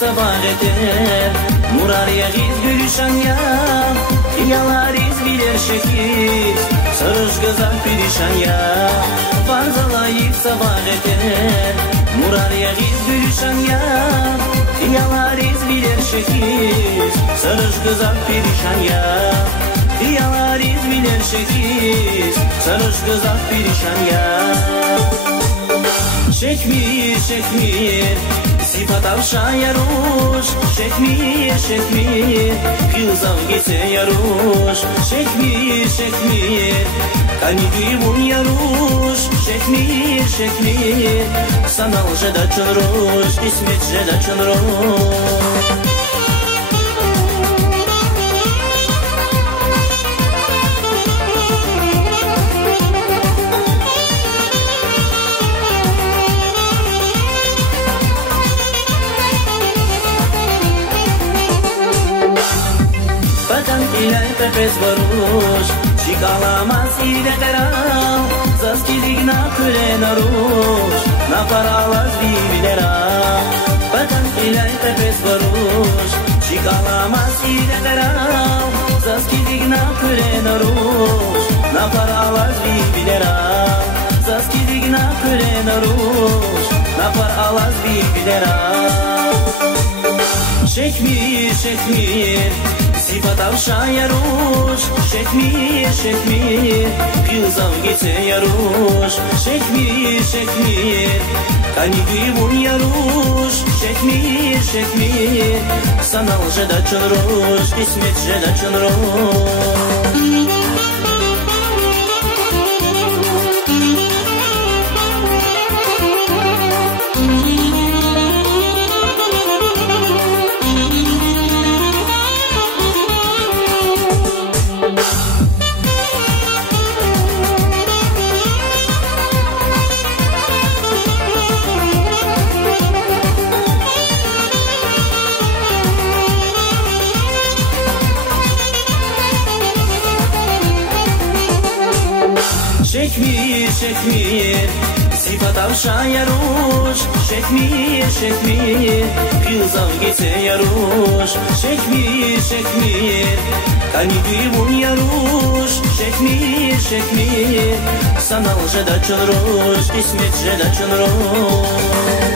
sabah eder. Murariyegiz gülüşen ya, hiyalariz bilir şekiz. Sarış gözak perişan ya, varzalayıp sabah eder. Murariyegiz gülüşen ya, hiyalariz bilir şekiz. Sarış gözak perişan ya, hiyalariz bilir şekiz. Sarış gözak perişan ya. Şekmir, şekmir, sifat avşa yaruş. Şekmir, şekmir, kılzav gece yaruş. Şekmir, şekmir, kanigi bun yaruş. Şekmir, şekmir, sanal jeda çınruş, ismet jeda çınruş. Ilai pepes varush, chikalamas ide teral, zaskidigna kulena rush, na paralas vividera. Patan ilai pepes varush, chikalamas ide teral, zaskidigna kulena rush, na paralas vividera. Zaskidigna kulena rush, na paralas vividera. Şekmir, şekmir, sifat avşa yaruş. Şekmir, şekmir, kılzav gece yaruş. Şekmir, şekmir, kanigi bun yaruş. Şekmir, şekmir, sanal jeda çınruş, ismet jeda çınruş. Şekmir, şekmir, sifat avşa yaruş. Şekmir, şekmir, kılzav gece yaruş. Şekmir, şekmir, kanigi bun yaruş. Şekmir, şekmir, sanal jeda çınruş, ismet jeda çınruş.